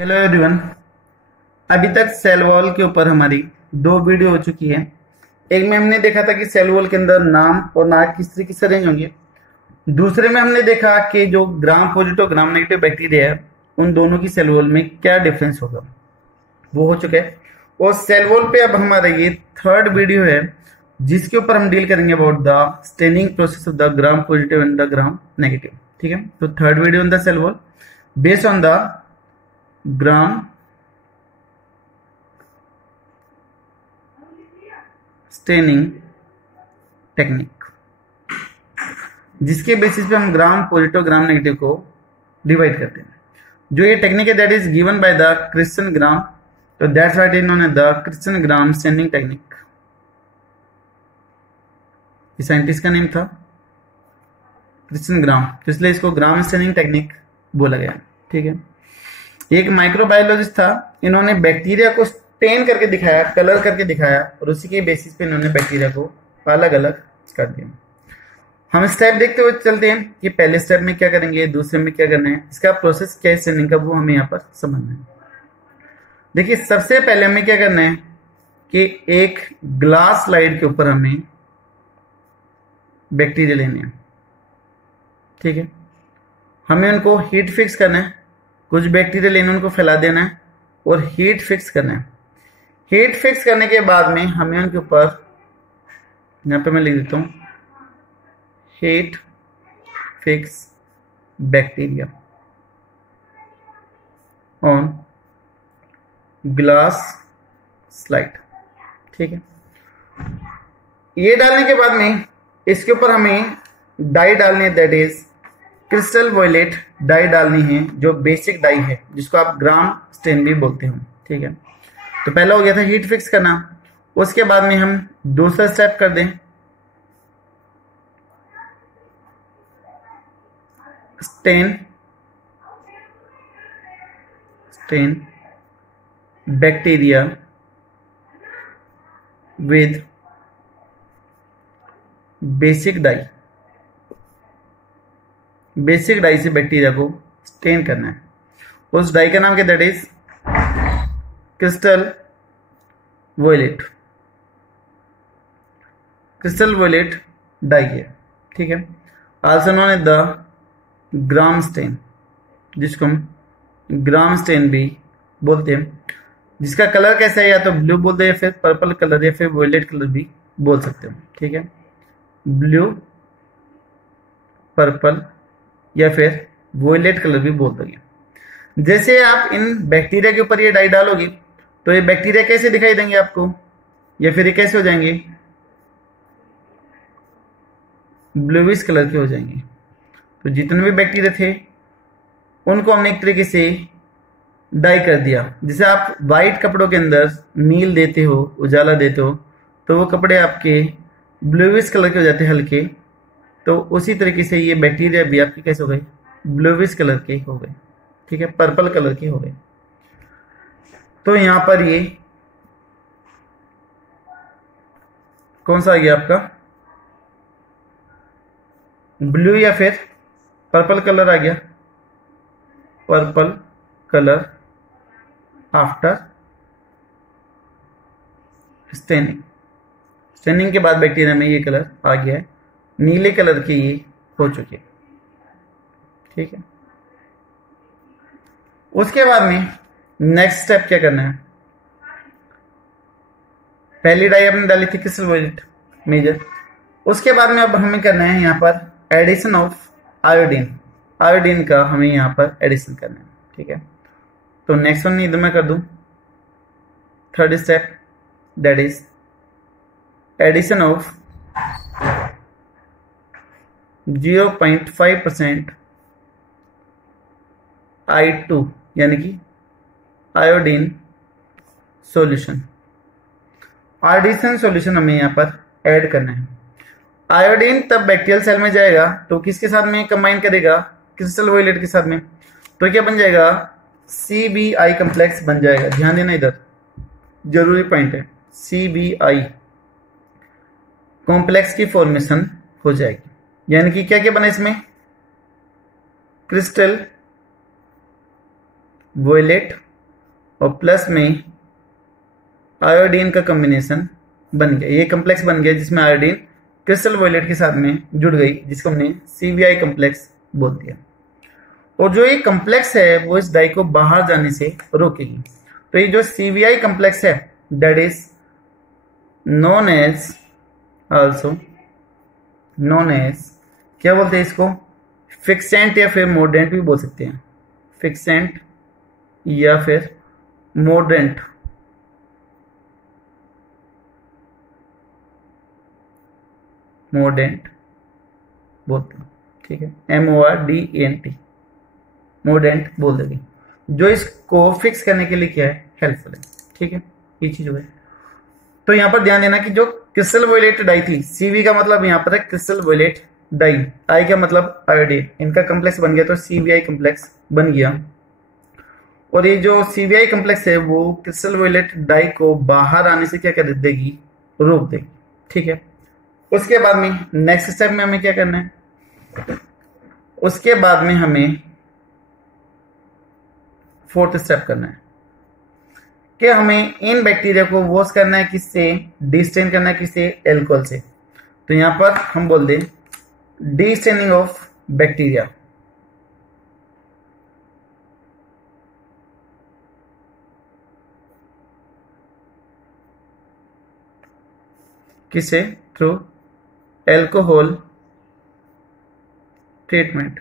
Hello everyone. अभी तक cell wall के ऊपर हमारी दो वीडियो हो चुकी है। एक में हमने देखा था कि सेल वॉल के अंदर नाम और नाक किस तरीके से अरेंज होंगे। दूसरे में हमने देखा कि जो ग्राम पॉजिटिव ग्राम नेगेटिव बैक्टीरिया है उन दोनों की सेल वॉल में क्या डिफरेंस होगा, वो हो चुका है। और सेल वॉल पे अब हमारा ये थर्ड वीडियो है जिसके ऊपर हम डील करेंगे about the staining process of the gram positive and the gram negative. ठीक है, तो third video on the cell wall based on the gram staining technique, जिसके बेसिस पे हम ग्राम पॉजिटिव ग्राम नेगेटिव को डिवाइड करते हैं। जो ये टेक्निक है that is given by the Christian Gram, तो that's what is known as the Christian Gram staining technique. इस साइंटिस्ट का नेम था क्रिश्चियन ग्राम, तो इसलिए इसको ग्राम स्टेनिंग टेक्निक बोला गया। ठीक है, एक माइक्रोबायोलॉजिस्ट था, इन्होंने बैक्टीरिया को स्टेन करके दिखाया, कलर करके दिखाया, और उसी के बेसिस पे इन्होंने बैक्टीरिया को अलग अलग कर दिया। हम स्टेप देखते हुए चलते हैं कि पहले स्टेप में क्या करेंगे, दूसरे में क्या करना है, इसका प्रोसेस क्या है स्टेनिंग का, वो हमें यहाँ पर समझना है। देखिए, सबसे पहले हमें क्या करना है कि एक ग्लास स्लाइड के ऊपर हमें बैक्टीरिया लेने हैं। ठीक है, हमें उनको हीट फिक्स करना है, कुछ बैक्टीरिया लेने उनको फैला देना है और हीट फिक्स करना है। हीट फिक्स करने के बाद में हमें उनके ऊपर, यहां पे मैं लिख देता हूं, heat fix bacteria on glass slide. ठीक है, ये डालने के बाद में इसके ऊपर हमें डाई डालनी है, that is crystal violet dye डालनी है, जो बेसिक डाई है जिसको आप ग्राम स्टेन भी बोलते हो। ठीक है, तो पहला हो गया था हीट फिक्स करना। उसके बाद में हम दूसरा स्टेप कर दें, stain bacteria with basic dye. Basic dye से बैक्टीरिया को स्टेन करना है। उस डाई का नाम क्या, that is crystal violet. Crystal violet dye है। ठीक है, also known as the gram stain, जिसको हम ग्राम स्टेन भी बोलते हैं, जिसका कलर कैसा है, या तो ब्लू बोलते हैं या फिर पर्पल कलर या फिर वॉयलेट कलर भी बोल सकते हो। ठीक है, ब्लू, पर्पल या फिर वॉयलेट कलर भी बोल दोगे। जैसे आप इन बैक्टीरिया के ऊपर ये डाई डालोगे तो ये बैक्टीरिया कैसे दिखाई देंगे आपको, या फिर ये कैसे हो जाएंगे, ब्लूइश कलर के हो जाएंगे। तो जितने भी बैक्टीरिया थे उनको हमने एक तरीके से डाई कर दिया। जैसे आप वाइट कपड़ों के अंदर नील देते हो, उजाला देते हो, तो वो कपड़े आपके ब्लूइश कलर के हो जाते हैं हल्के। तो उसी तरीके से ये बैक्टीरिया भी आपके कैसे हो गए, ब्लूइश कलर के हो गए। ठीक है, पर्पल कलर के हो गए। तो यहां पर ये कौन सा आ गया आपका, ब्लू या फिर पर्पल कलर आ गया, purple colour after staining. Staining के बाद बैक्टीरिया में ये कलर आ गया है, नीले कलर के ये हो चुके। ठीक है, उसके बाद में नेक्स्ट स्टेप क्या करना है, पहली डाई आपने डाली थी क्रिस्टल वॉयलेट मेजर। उसके बाद में अब हमें करना है यहाँ पर एडिशन ऑफ आयोडीन। आयोडीन का हमें यहाँ पर एडिशन करना है। ठीक है, तो नेक्स्ट वन इधर मैं कर दूं, third step, that is addition of 0.5% I2 यानी कि आयोडीन सॉल्यूशन। आयोडीन सॉल्यूशन हमें यहाँ पर ऐड करना है। आयोडीन तब बैक्टीरियल सेल में जाएगा तो किसके साथ में कंबाइन करेगा, क्रिस्टल वॉयलेट के साथ में। तो क्या बन जाएगा, CBI कम्प्लेक्स बन जाएगा। ध्यान देना, इधर जरूरी पॉइंट है, CBI कॉम्प्लेक्स की फॉर्मेशन हो जाएगी। यानी कि क्या क्या बना इसमें, क्रिस्टल वॉयलेट और प्लस में आयोडीन का कॉम्बिनेशन बन गया। ये कम्प्लेक्स बन गया जिसमें आयोडीन क्रिस्टल वॉयलेट के साथ में जुड़ गई, जिसको हमने CVI कम्प्लेक्स बोल दिया। और जो ये कम्प्लेक्स है वो इस डाई को बाहर जाने से रोकेगी। तो ये जो CVI कम्प्लेक्स है that is known as also known as, क्या बोलते हैं इसको, फिक्सेंट या फिर मोडेंट भी बोल सकते हैं, फिक्सेंट या फिर मोडेंट। मोडेंट बोलते हैं, ठीक है, MORDENT, मोडेंट बोल देंगे, जो इसको फिक्स करने के लिए क्या है, हेल्पफुल है, ठीक है, ये चीज हो गई। तो यहां पर ध्यान देना कि जो क्रिस्टल वॉयलेट डाई थी, CV का मतलब यहां पर है क्रिस्टल वॉयलेट डाई, आई का मतलब आयोडीन, इनका कम्प्लेक्स बन गया तो CVI कम्प्लेक्स बन गया। और ये जो CVI कम्प्लेक्स है वो क्रिस्टल वॉयलेट डाई को बाहर आने से क्या कर देगी, रोक देगी, ठीक है। उसके बाद में नेक्स्ट स्टेप में हमें क्या करना है, उसके बाद में हमें फोर्थ स्टेप करना है कि हमें इन बैक्टीरिया को वॉश करना है, किससे, डिस्टेन करना है, किससे, एल्कोहल से। तो यहां पर हम बोल दें डिस्टेनिंग ऑफ बैक्टीरिया, किसे, थ्रू एल्कोहल ट्रीटमेंट।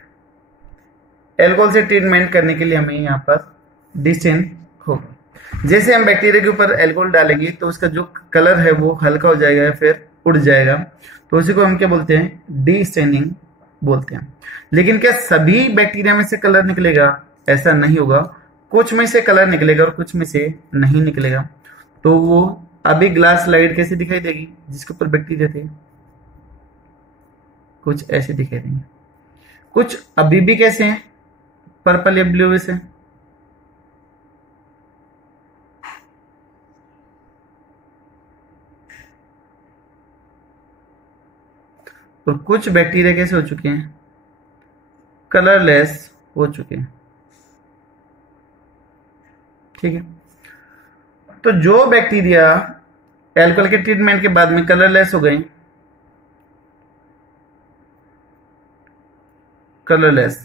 एल्कोहल से ट्रीटमेंट करने के लिए हमें यहाँ पर डिस्टेन होगा। जैसे हम बैक्टीरिया के ऊपर एल्कोहल डालेंगे तो उसका जो कलर है वो हल्का हो जाएगा या फिर उड़ जाएगा, तो उसी को हम क्या बोलते हैं, डिस्टेनिंग बोलते हैं। लेकिन क्या सभी बैक्टीरिया में से कलर निकलेगा, ऐसा नहीं होगा, कुछ में से कलर निकलेगा और कुछ में से नहीं निकलेगा। तो वो अभी ग्लास स्लाइड कैसे दिखाई देगी, जिसके ऊपर बैक्टीरिया थे, कुछ ऐसे दिखाई देंगे, कुछ अभी भी कैसे हैं, पर्पल या ब्लू से, और कुछ बैक्टीरिया कैसे हो चुके हैं, कलरलेस हो चुके हैं, ठीक है। तो जो बैक्टीरिया एल्कोहल के ट्रीटमेंट के बाद में कलरलेस हो गए, कलरलेस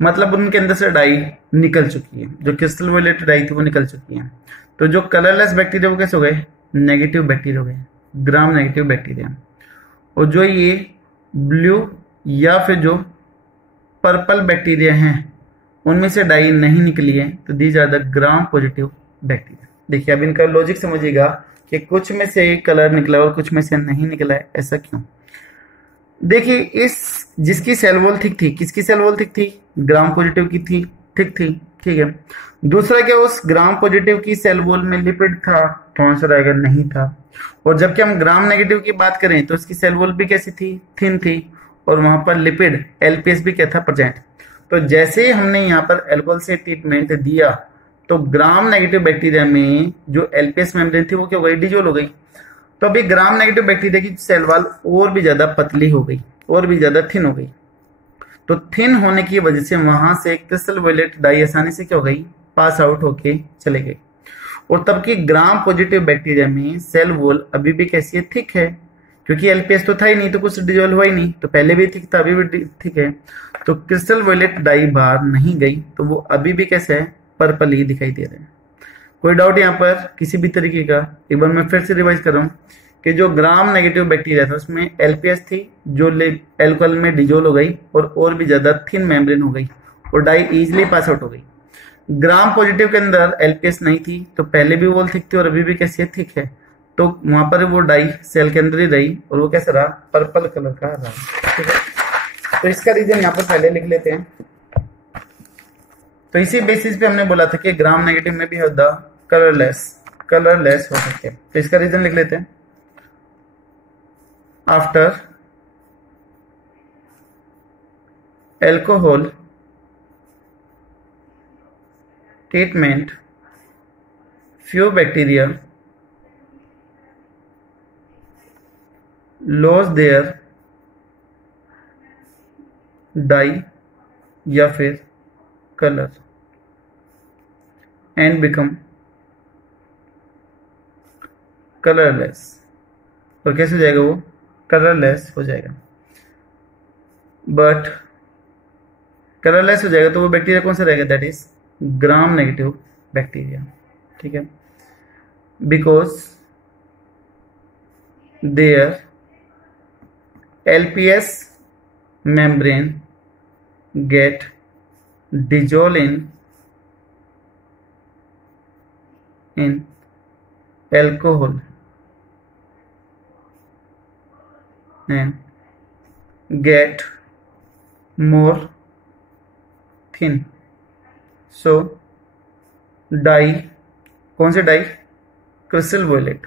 मतलब उनके अंदर से डाई निकल चुकी है, जो क्रिस्टल वॉयलेट डाई थी वो निकल चुकी है। तो जो कलरलेस बैक्टीरिया वो कैसे हो गए, नेगेटिव बैक्टीरिया हो गए, ग्राम नेगेटिव बैक्टीरिया। और जो ये ब्लू या फिर जो पर्पल बैक्टीरिया हैं उनमें से डाई नहीं निकली है, तो these are the gram positive bacteria. देखिए अब इनका लॉजिक समझिएगा कि कुछ में से कलर निकला और कुछ में से नहीं निकला है, ऐसा क्यों। देखिए इस जिसकी सेल वॉल थिक थी, किसकी सेल वॉल थिक थी, ग्राम पॉजिटिव की थी, थिक थी, ठीक है। दूसरा क्या, उस ग्राम पॉजिटिव की सेल वॉल में लिपिड था, तो आंसर आएगा नहीं था। और जबकि हम ग्राम नेगेटिव की बात करें तो उसकी सेल वॉल भी कैसी थी, थिन थी, और वहां पर लिपिड LPS भी क्या था, प्रेजेंट। तो जैसे ही हमने यहाँ पर एल्कोहल से ट्रीटमेंट दिया तो ग्राम नेगेटिव बैक्टीरिया में जो LPS मेम्ब्रेन थी वो क्या हो गई, डिजोल्व हो गई। तो अभी ग्राम नेगेटिव बैक्टीरिया की सेल वॉल और भी ज्यादा पतली हो गई, और भी ज्यादा थिन हो गई। तो थिन होने की वजह से वहां से क्रिस्टल वॉयलेट डाई आसानी से क्या हो गई, पास आउट होके चले गई। और तब की ग्राम पॉजिटिव बैक्टीरिया में सेल वॉल अभी भी कैसी है, थिक है, क्योंकि LPS तो था ही नहीं, तो कुछ डिजोल्व हुआ ही नहीं, तो पहले भी थिक था, अभी भी थिक है। तो क्रिस्टल वॉयलेट डाई बाहर नहीं गई, तो वो अभी भी कैसे है, पर्पल ही दिखाई दे रहे हैं। कोई डाउट यहाँ पर किसी भी तरीके का, एक बार मैं फिर से रिवाइज कर रहा हूँ कि जो ग्राम नेगेटिव बैक्टीरिया था उसमें LPS थी जो एल्कोहल में डिजोल्व हो गई और भी ज्यादा थिन मेम्ब्रेन हो गई और डाई इजिली पास आउट हो गई। ग्राम पॉजिटिव के अंदर LPS नहीं थी, तो पहले भी वॉल थिक थी और अभी भी कैसी है, थिक है। तो वहां पर वो डाई सेल के अंदर ही रही और वो कैसा रहा, पर्पल कलर का रहा, ठीक है। तो इसका रीजन यहाँ पर पहले लिख लेते हैं। तो इसी बेसिस पे हमने बोला था कि ग्राम नेगेटिव में भी होता कलरलेस हो सकते हैं। तो इसका रीजन लिख लेते हैं, after alcohol treatment few bacteria lose their dye या फिर कलर and become कलरलेस। और कैसे हो जाएगा वो? कलरलेस हो जाएगा। बट कलरलेस हो जाएगा तो वो बैक्टीरिया कौन सा रहेगा? That is gram negative bacteria. ठीक है, because their LPS membrane get dissolved in alcohol and get more thin. So dye, कौन से dye? Crystal violet.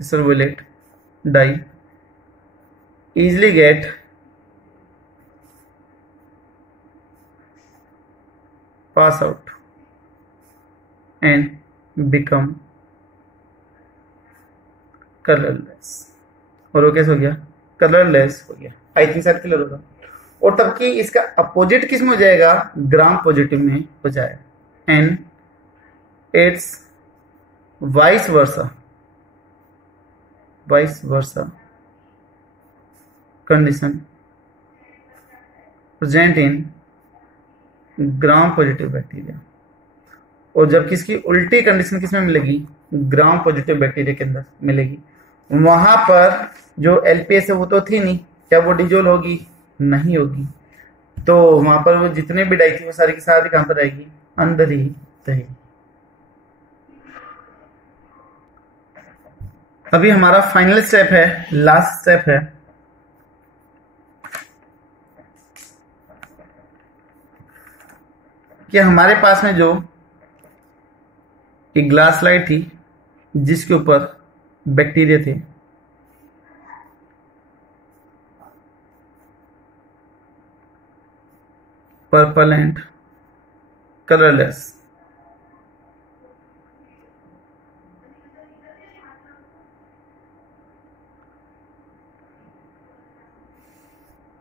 Crystal violet dye easily get pass out and become colorless। और वो कैसे हो गया? Colourless हो गया। आई थिंक शायद क्लियर होगा। और तब कि इसका अपोजिट किस में हो जाएगा? ग्राम पॉजिटिव में हो जाएगा। And it's vice versa condition present in gram positive bacteria. और जबकि इसकी उल्टी कंडीशन किसमें मिलेगी? ग्राम पॉजिटिव बैक्टीरिया के अंदर मिलेगी। वहां पर जो LPS है वो तो थी नहीं, क्या वो डिजोल्व होगी? नहीं होगी। तो वहां पर वो जितने भी डाई थी वो सारी की सारी कहां पर रहेगी? अंदर ही रहेगी। अभी हमारा फाइनल स्टेप है, लास्ट स्टेप है। कि हमारे पास में जो एक ग्लास स्लाइड थी जिसके ऊपर बैक्टीरिया थे, पर्पल एंड कलरलेस।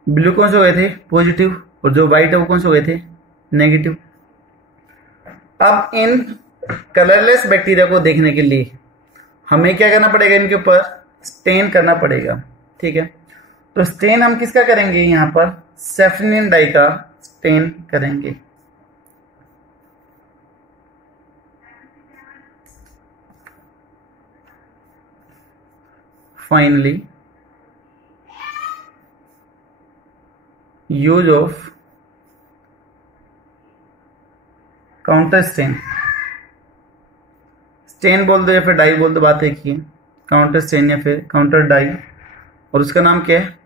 ब्लू कौन से हो गए थे? पॉजिटिव। और जो व्हाइट है वो कौन से हो गए थे? नेगेटिव। अब इन कलरलेस बैक्टीरिया को देखने के लिए हमें क्या करना पड़ेगा? इनके ऊपर स्टेन करना पड़ेगा। ठीक है, तो स्टेन हम किसका करेंगे? यहां पर सेफ्रेनिन डाई का स्टेन करेंगे। Finally use of counter stain. Stain बोल दो या फिर डाई बोल दो, बात एक ही है। काउंटर स्टेन या फिर काउंटर डाई। और उसका नाम क्या है?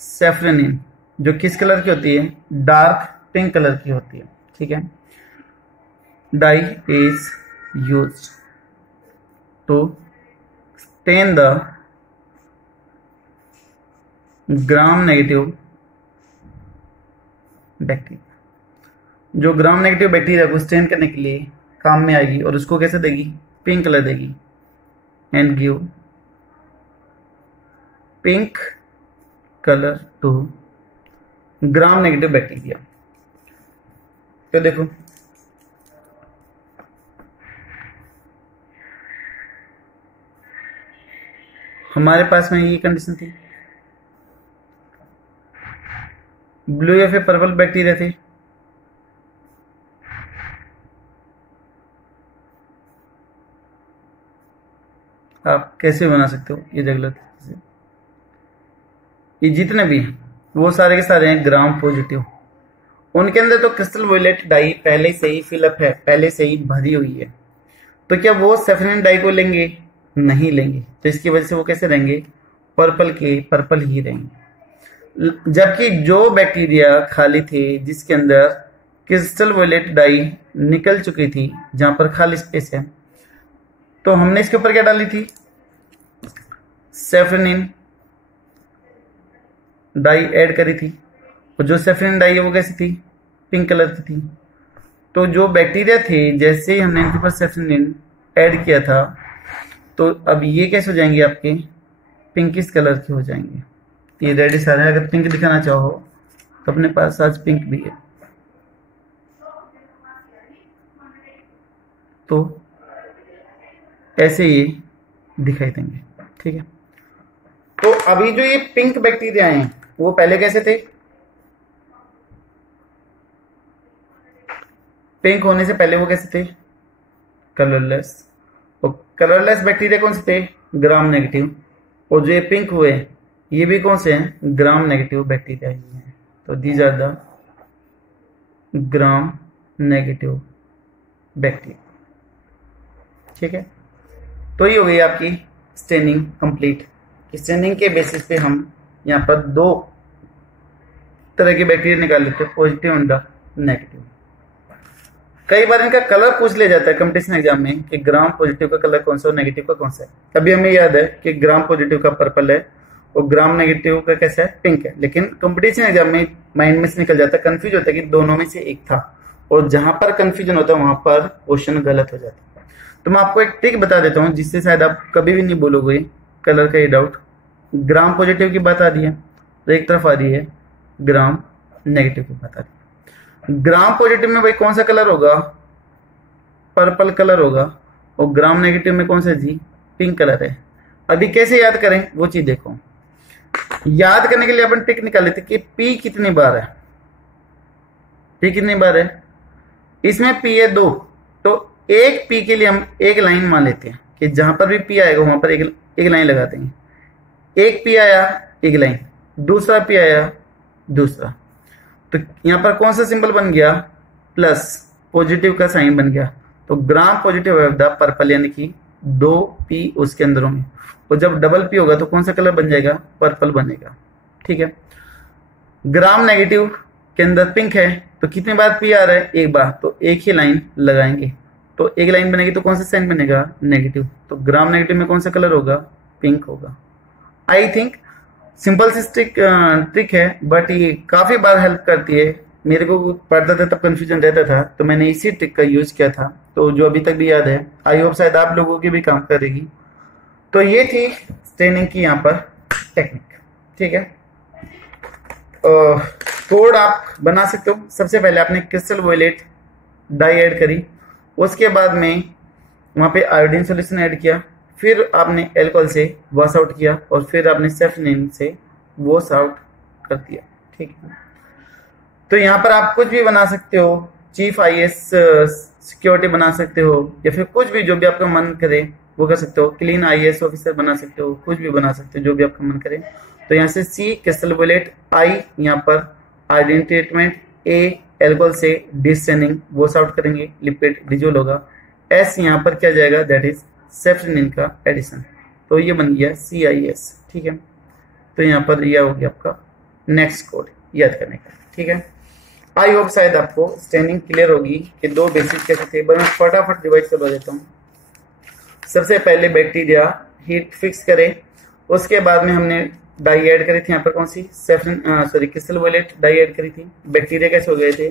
सेफ्रेनिन। जो किस कलर की होती है? डार्क पिंक कलर की होती है। ठीक है, dye is used to stain the gram negative bacteria. जो ग्राम नेगेटिव बैक्टीरिया को स्टेन करने के लिए काम में आएगी। और उसको कैसे देगी? पिंक कलर देगी। And give pink colour to gram negative bacteria. तो देखो, हमारे पास में ये कंडीशन थी। ब्लू या फिर पर्पल बैक्टीरिया थे। आप कैसे बना सकते हो? ये रेगुलर से ये जितने भी हैं वो सारे के सारे हैं ग्राम पॉजिटिव। उनके अंदर तो क्रिस्टल वोलेट डाई पहले से ही फिलअप है, पहले से ही भरी हुई है। तो क्या वो सेफ्रेनिन डाई को लेंगे? नहीं लेंगे। तो इसकी वजह से वो कैसे रहेंगे? पर्पल के पर्पल ही रहेंगे। जबकि जो बैक्टीरिया खाली थे जिसके अंदर क्रिस्टल वोलेट डाई निकल चुकी थी, जहां पर खाली स्पेस है, तो हमने इसके ऊपर क्या डाली थी? सेफ्रेनिन डाई ऐड करी थी। और जो सेफ्रेनिन डाई है वो कैसी थी? पिंक कलर की थी। तो जो बैक्टीरिया थे, जैसे ही हमने इनके ऊपर सेफ्रेनिन ऐड किया था, तो अब ये कैसे हो जाएंगे? आपके पिंकिश कलर के हो जाएंगे। ये रेडिश आ रहा है। अगर पिंक दिखाना चाहो तो अपने पास आज पिंक भी है। तो ऐसे ये दिखाई देंगे। ठीक है, तो अभी जो ये पिंक बैक्टीरिया हैं वो पहले कैसे थे? पिंक होने से पहले वो कैसे थे? कलरलेस। तो कलरलेस बैक्टीरिया कौन से थे? ग्राम नेगेटिव। और जो ये पिंक हुए ये भी कौन से हैं? ग्राम नेगेटिव बैक्टीरिया ही हैं। तो these are the gram negative bacteria. ठीक है, तो ये हो गई आपकी स्टेनिंग कंप्लीट। स्टेनिंग के बेसिस पे हम यहाँ पर दो तरह के बैक्टीरिया निकाल लेते हैं, पॉजिटिव एंड नेगेटिव। कई बार इनका कलर पूछ लिया जाता है कंपटीशन एग्जाम में कि ग्राम पॉजिटिव का कलर कौन सा और नेगेटिव का कौन सा है। तभी हमें याद है कि ग्राम पॉजिटिव का पर्पल है और ग्राम नेगेटिव का कैसा है? पिंक है। लेकिन कंपटीशन एग्जाम में माइंड में से निकल जाता है, कंफ्यूज होता है कि दोनों में से एक था, और जहां पर कंफ्यूजन होता है वहां पर क्वेश्चन गलत हो जाता है। तो मैं आपको एक ट्रिक बता देता हूँ जिससे शायद आप कभी भी नहीं बोलोगे कलर का ये डाउट। ग्राम पॉजिटिव की बात आ रही है तो एक तरफ आ रही है ग्राम नेगेटिव की बात आ रही है। ग्राम पॉजिटिव में भाई कौन सा कलर होगा? पर्पल कलर होगा। और ग्राम नेगेटिव में कौन सा जी? पिंक कलर है। अभी कैसे याद करें वो चीज देखो। याद करने के लिए अपन ट्रिक निकाल लेते कि पी कितनी बार है। पी कितनी बार है? इसमें पी है 2, तो एक पी के लिए हम एक लाइन मान लेते हैं कि जहां पर भी पी आएगा वहां पर एक लाइन लगा देंगे। एक पी आया एक लाइन, दूसरा पी आया दूसरा। तो यहां पर कौन सा सिंबल बन गया? प्लस, पॉजिटिव का साइन बन गया। तो gram positive of the purple, यानी कि 2 पी उसके अंदर होंगे। और जब डबल पी होगा तो कौन सा कलर बन जाएगा? पर्पल बनेगा। ठीक है, ग्राम नेगेटिव के अंदर पिंक है तो कितनी बार पी आ रहा है? एक बार, तो एक ही लाइन लगाएंगे। तो एक लाइन बनेगी तो कौन सा साइन बनेगा? नेगेटिव। तो ग्राम नेगेटिव में कौन सा कलर होगा? पिंक होगा। आई थिंक सिंपल सी ट्रिक है, बट ये काफी बार हेल्प करती है। मेरे को पढ़ता था तब कंफ्यूजन रहता था, तो मैंने इसी ट्रिक का यूज किया था, तो जो अभी तक भी याद है। आई होप शायद आप लोगों की भी काम करेगी। तो ये थी स्टेनिंग की यहाँ पर टेक्निक। ठीक है, कोड आप बना सकते हो। सबसे पहले आपने क्रिस्टल वॉयलेट डाई ऐड करी, उसके बाद में वहां पे आयोडीन सोल्यूशन ऐड किया, फिर आपने अल्कोहल से वॉश आउट किया, और फिर आपने सेफनिन से वॉश आउट कर दिया। ठीक है, तो यहाँ पर आप कुछ भी बना सकते हो। चीफ आईएएस सिक्योरिटी बना सकते हो, या फिर कुछ भी जो भी आपका मन करे वो कर सकते हो। क्लीन आईएएस ऑफिसर बना सकते हो, कुछ भी बना सकते हो जो भी आपका मन करे। तो यहाँ से सी क्रिस्टल वॉयलेट, आई यहाँ पर आयोडीन ट्रीटमेंट, ए एल्कोहल से डिस्टेनिंग वॉश आउट करेंगे, लिपिड डिजोल होगा। एस यहाँ पर क्या जाएगा? दैट इज सेफ्टिनिन का एडिशन। तो ये बन गया CIS। ठीक है, तो यहाँ पर यह हो गया आपका नेक्स्ट कोड याद करने का। ठीक है, आई होप शायद आपको स्टेनिंग क्लियर होगी कि दो बेसिक कैसे थे। मैं फटाफट डिवाइड करवा देता हूँ। सबसे पहले बैक्टीरिया हीट फिक्स करें, उसके बाद में हमने डाई ऐड करी थी। यहाँ पर कौन सी? क्रिस्टल वॉयलेट डाई ऐड करी थी। बैक्टीरिया कैसे हो गए थे?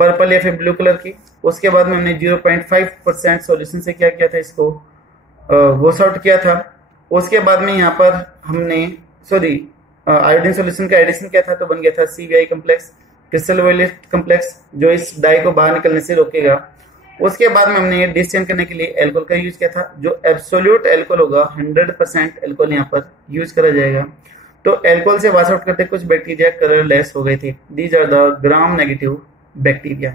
पर्पल या फिर ब्लू कलर की। उसके बाद में हमने 0.5% सॉल्यूशन से क्या किया था? इसको वॉश आउट किया था। उसके बाद में यहाँ पर हमने आयोडीन सॉल्यूशन का एडिशन किया था, तो बन गया था CVI complex, crystal violet complex, जो इस डाई को बाहर निकलने से रोकेगा। उसके बाद में हमने ये डिस्टेंस करने के लिए एल्कोहल का यूज किया था, जो एब्सोल्यूट एल्कोहल होगा। 100% एल्कोहल यहाँ पर यूज करा जाएगा। तो एल्कोहल से वॉश आउट करते कुछ बैक्टीरिया कलरलेस हो गए थे। These are the gram negative bacteria.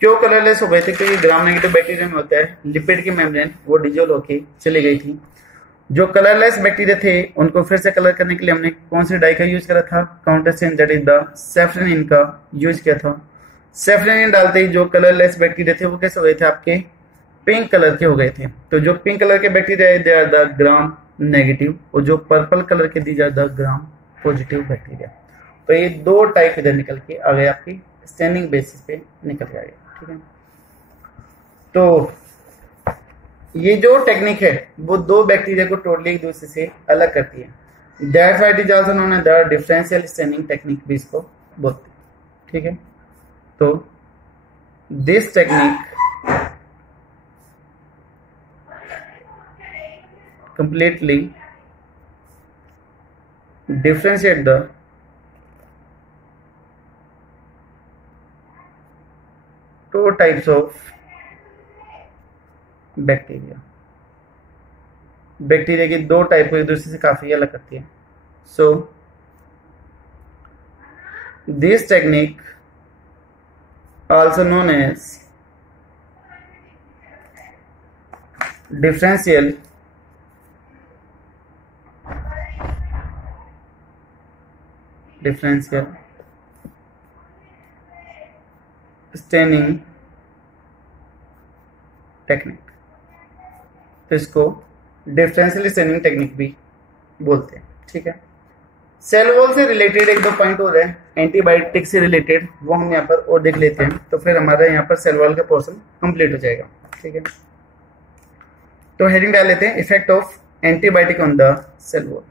क्यों कलरलेस हो गए थे? क्योंकि ग्राम नेगेटिव बैक्टीरिया में होता है लिपिड की मेम्ब्रेन वो डिजोल्व होके चली गई थी। जो कलरलेस बैक्टीरिया थे उनको फिर से कलर करने के लिए हमने कौन सी डाई का यूज करा था? काउंटरसेन, दैट इज द सेफ्रेनिन का यूज किया था। सेफ्रेनिन डालते ही जो कलरलेस बैक्टीरिया थे वो कैसे हो गए थे? आपके पिंक कलर के हो गए थे। तो जो पिंक कलर के बैक्टीरिया है they are the gram negative, और जो पर्पल कलर के these are the gram positive bacteria. तो ये दो टाइप इधर निकल के आ गए, आपकी स्टैंडिंग बेसिस पे निकल के आ गए। ठीक है, तो ये जो टेक्निक है वो दो बैक्टीरिया को टोटली एक दूसरे से अलग करती है। That's why it is also known as the differential staining technique भी इसको बोलते हैं। ठीक है, तो this technique completely differentiate the two types of bacteria. Bacteria की दो टाइप को एक दूसरे से काफी अलग करती है। So this technique also known as differential staining technique, तो इसको डिफरेंशियल स्टेनिंग टेक्निक भी बोलते हैं। ठीक है, सेल वॉल से रिलेटेड एक दो पॉइंट हो रहे हैं एंटीबायोटिक से रिलेटेड, वो हम यहाँ पर और देख लेते हैं, तो फिर हमारा यहाँ पर सेल वॉल का पोर्शन कंप्लीट हो जाएगा। ठीक है, तो हेडिंग डाल लेते हैं, effect of antibiotic on the cell wall.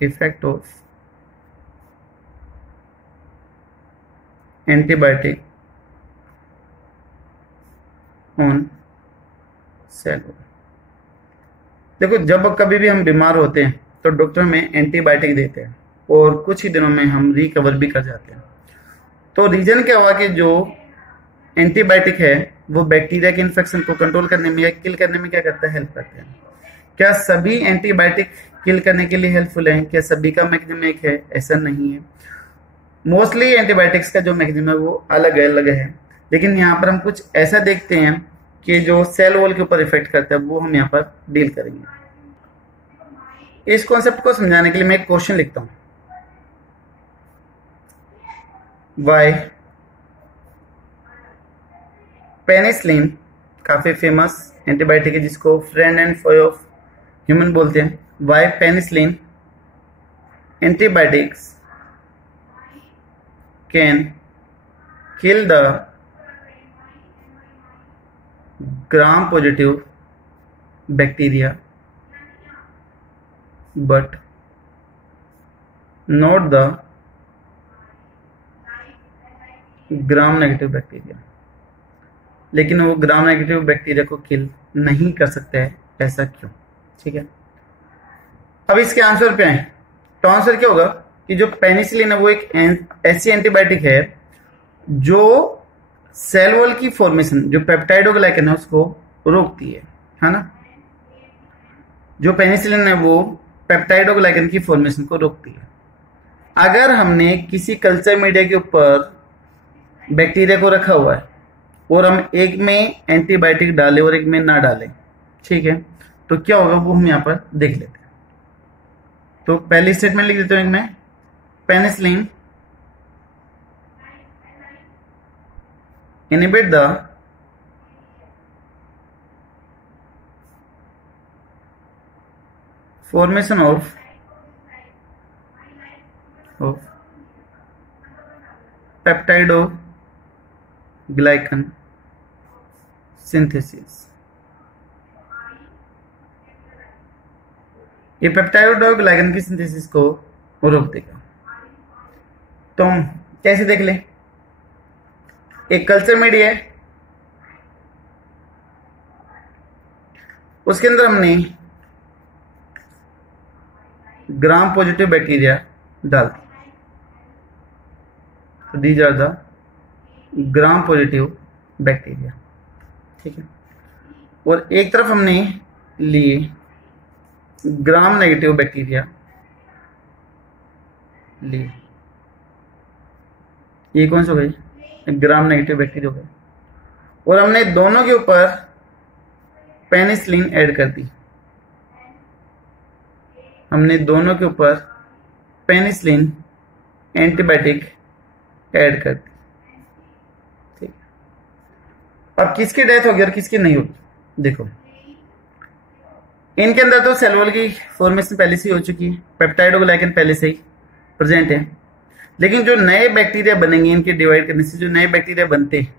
Effect of antibiotic on cell wall. देखो, जब कभी भी हम बीमार होते हैं तो डॉक्टर हमें एंटीबायोटिक देते हैं और कुछ ही दिनों में हम रिकवर भी कर जाते हैं। तो रीजन क्या हुआ कि जो एंटीबायोटिक है वो बैक्टीरिया के इन्फेक्शन को कंट्रोल करने में या किल करने में क्या करता है, हेल्प करते हैं। क्या सभी एंटीबायोटिक किल करने के लिए हेल्पफुल हैं? क्या सभी का मैकेनिज्म एक है? ऐसा नहीं है। मोस्टली एंटीबायोटिक्स का जो मैकेनिज्म है वो अलग अलग है, लेकिन यहाँ पर हम कुछ ऐसा देखते हैं कि जो सेल वॉल के ऊपर इफेक्ट करता है वो हम यहाँ पर डील करेंगे। इस कॉन्सेप्ट को समझाने के लिए मैं एक क्वेश्चन लिखता हूँ, वाई पेनिसिलिन काफी फेमस एंटीबायोटिक है जिसको friend and foe of human बोलते हैं। Why penicillin antibiotics can kill the gram positive bacteria but not the gram negative bacteria, लेकिन वो ग्राम नेगेटिव बैक्टीरिया को किल नहीं कर सकता है, ऐसा क्यों? ठीक है, अब इसके आंसर पे आए तो आंसर क्या होगा कि जो पेनिसिलिन है वो एक ऐसी एंटीबायोटिक है जो सेल वॉल की फॉर्मेशन, जो पेप्टाइडोग्लाइकन है उसको रोकती है ना। जो पेनिसिलिन है वो पेप्टाइडोग्लाइकन की फॉर्मेशन को रोकती है। अगर हमने किसी कल्चर मीडिया के ऊपर बैक्टीरिया को रखा हुआ है और हम एक में एंटीबायोटिक डालें और एक में ना डालें, ठीक है, तो क्या होगा वो हम यहाँ पर देख लेते हैं। तो पहली स्टेटमेंट लिख देते हैं, एक में penicillin inhibit the formation of peptidoglycan synthesis। ये पेप्टाइडोग्लाइकन की सिंथेसिस को रोक देगा। तो हम कैसे देख लें, एक कल्चर मीडिया है, उसके अंदर हमने ग्राम पॉजिटिव बैक्टीरिया डाल दी, तो these are the gram positive bacteria. ठीक है, और एक तरफ हमने लिए ग्राम नेगेटिव बैक्टीरिया लिए, ये कौन सा हो गई, ग्राम नेगेटिव बैक्टीरिया हो गया, और हमने दोनों के ऊपर पेनिसिलिन ऐड कर दी। हमने दोनों के ऊपर पेनिसिलिन एंटीबायोटिक ऐड कर दी। ठीक, अब किसकी डेथ होगी और किसकी नहीं होगी? देखो, इनके अंदर तो सेल वॉल की फॉर्मेशन पहले से ही हो चुकी है, पेप्टाइडोग्लाइकन पहले से ही प्रेजेंट है, लेकिन जो नए बैक्टीरिया बनेंगे इनके डिवाइड करने से, जो नए बैक्टीरिया बनते हैं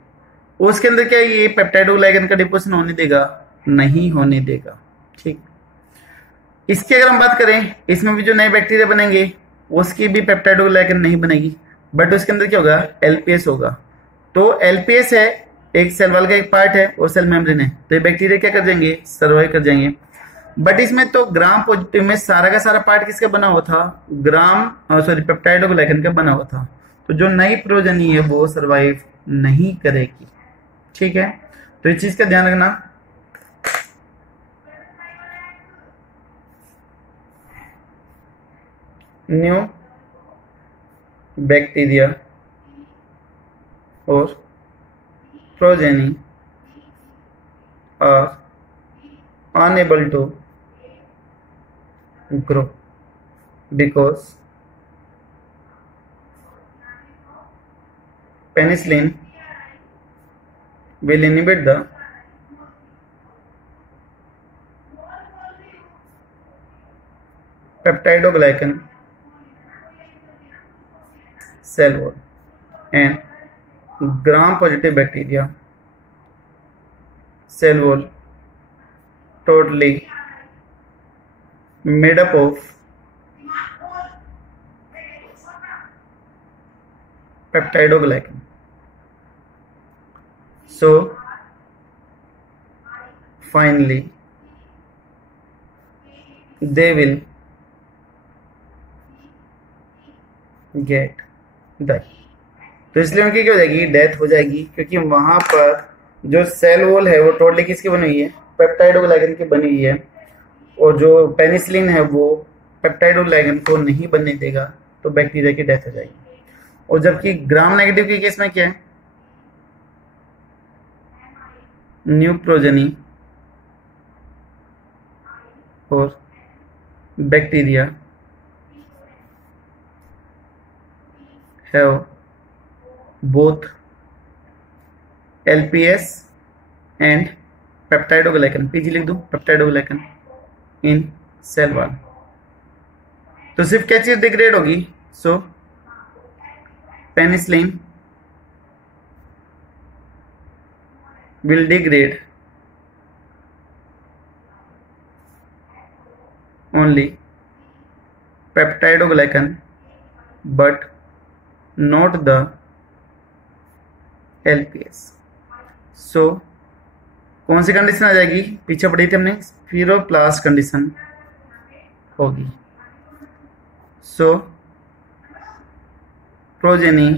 उसके अंदर क्या ये पेप्टाइडोग्लाइकन का डिपोजिशन होने देगा? नहीं होने देगा। ठीक, इसकी अगर हम बात करें, इसमें भी जो नए बैक्टीरिया बनेंगे उसकी भी पेप्टाइडोग्लाइकन नहीं बनेगी, बट उसके अंदर क्या होगा? एलपीएस होगा। तो एलपीएस है, एक सेल वॉल का एक पार्ट है और सेल मेम्ब्रेन है, तो ये बैक्टीरिया क्या कर जाएंगे? सर्वाइव कर जाएंगे। बट इसमें तो ग्राम पॉजिटिव में सारा का सारा पार्ट किसका बना हुआ था? पेप्टाइडोग्लाइकन का बना हुआ था। तो जो नई प्रोजनी है वो सर्वाइव नहीं करेगी। ठीक है, तो इस चीज का ध्यान रखना। न्यू बैक्टीरिया और progeny are unable to grow because penicillin will inhibit the peptidoglycan cell wall and gram positive bacteria cell wall totally made up of peptidoglycan. So finally they will get die. तो इसलिए उनकी क्या हो जाएगी, death हो जाएगी, क्योंकि वहां पर जो सेल वॉल है वो टोटली किसकी बनी हुई है, पेप्टाइडोग्लाइकन की बनी हुई है, और जो पेनिसिलिन है वो पेप्टाइडोग्लाइकन को नहीं बनने देगा, तो बैक्टीरिया की डेथ हो जाएगी। और जबकि ग्राम नेगेटिव के केस में क्या है, न्यू प्रोजेनी और bacteria have both LPS and peptidoglycan, PG लिख दूं, पेप्टाइडोग्लाइकन इन सेल वॉल। तो सिर्फ क्या चीज डिग्रेड होगी, सो penicillin will degrade only peptidoglycan but not the LPS. So कौन सी कंडीशन आ जाएगी, पीछे पढ़ी थी हमने, स्पीरोप्लास्ट कंडीशन होगी। सो प्रोजेनी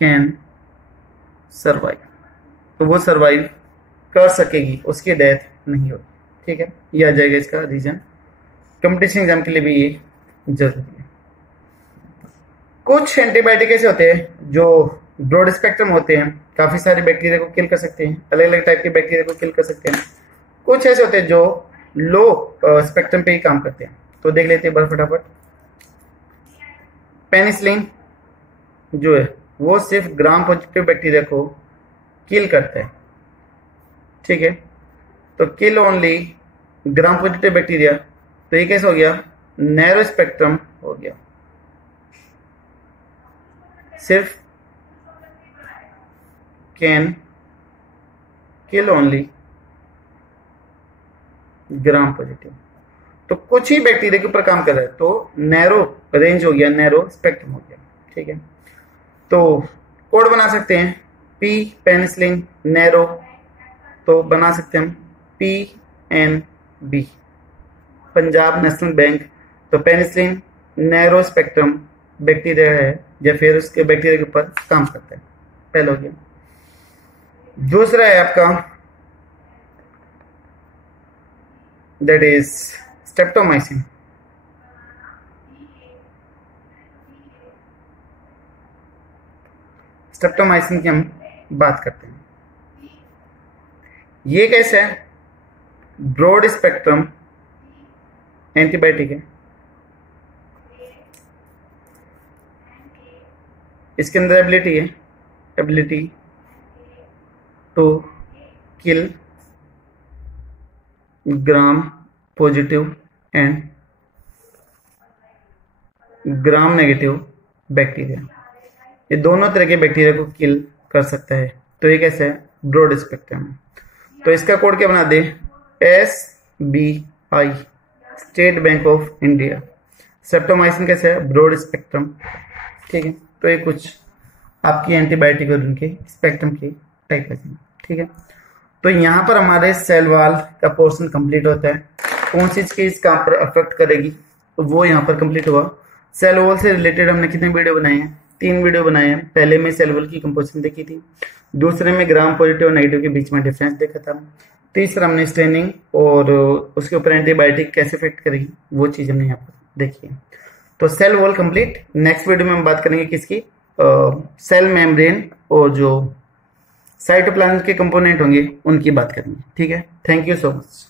कैन सर्वाइव, तो वो सर्वाइव कर सकेगी, उसकी डेथ नहीं होगी। ठीक है, ये आ जाएगा इसका रीजन। कंपटीशन एग्जाम के लिए भी ये जरूरी है। कुछ एंटीबायोटिक ऐसे होते हैं जो ब्रॉड स्पेक्ट्रम होते हैं, काफी सारे बैक्टीरिया को किल कर सकते हैं, अलग अलग टाइप के बैक्टीरिया को किल कर सकते हैं। कुछ ऐसे होते हैं जो लो स्पेक्ट्रम पे ही काम करते हैं, तो देख लेते हैं बस फटाफट। पेनिसिलिन जो है वो सिर्फ ग्राम पॉजिटिव बैक्टीरिया को किल करता है। ठीक है, तो किल ओनली ग्राम पॉजिटिव बैक्टीरिया, तो ये कैसे हो गया, नैरो स्पेक्ट्रम हो गया। सिर्फ can kill only gram positive, तो कुछ ही बैक्टीरिया के ऊपर काम कर रहा है, तो नैरो रेंज हो गया, नैरो स्पेक्ट्रम हो गया। ठीक है, तो कोड बना सकते हैं पी पेनिसिलिन नैरो, तो बना सकते हैं PNB, पंजाब नेशनल बैंक। तो पेनिसिलिन नैरो स्पेक्ट्रम बैक्टीरिया है, या फिर उसके बैक्टीरिया के ऊपर काम करता है, पहला हो गया। दूसरा है आपका, दैट इज स्ट्रेप्टोमाइसिन। स्ट्रेप्टोमाइसिन की हम बात करते हैं। ये कैसे है, ब्रॉड स्पेक्ट्रम एंटीबायोटिक है। इसके अंदर ability to kill gram positive and gram negative bacteria, ये दोनों तरह के बैक्टीरिया को किल कर सकता है। तो ये कैसे है, ब्रॉड स्पेक्ट्रम। तो इसका कोड क्या बना दे, SBI, state bank of India. Streptomycin कैसे है, ब्रॉड स्पेक्ट्रम। ठीक है, तो ये कुछ आपकी एंटीबायोटिक और उनके स्पेक्ट्रम की टाइप है। ठीक है, तो यहाँ पर हमारे सेल वॉल का पोर्शन कंप्लीट होता है। कौन सी चीज कहाँ पर अफेक्ट करेगी, तो वो यहाँ पर कंप्लीट हुआ। सेल वॉल से रिलेटेड हमने कितने वीडियो बनाए हैं, 3 वीडियो बनाए हैं। पहले में सेल वॉल की कंपोजिशन देखी थी, दूसरे में ग्राम पॉजिटिव और नेगेटिव के बीच में डिफरेंस देखा था, तीसरा हमने स्टेनिंग और उसके ऊपर एंटीबायोटिक कैसे इफेक्ट करेगी वो चीज़ हमने यहाँ पर देखी है। तो cell wall complete. Next video में हम बात करेंगे किसकी, सेल मेम्ब्रेन और जो साइटोप्लाज्म के कंपोनेंट होंगे उनकी बात करेंगे। ठीक है, थैंक यू सो मच।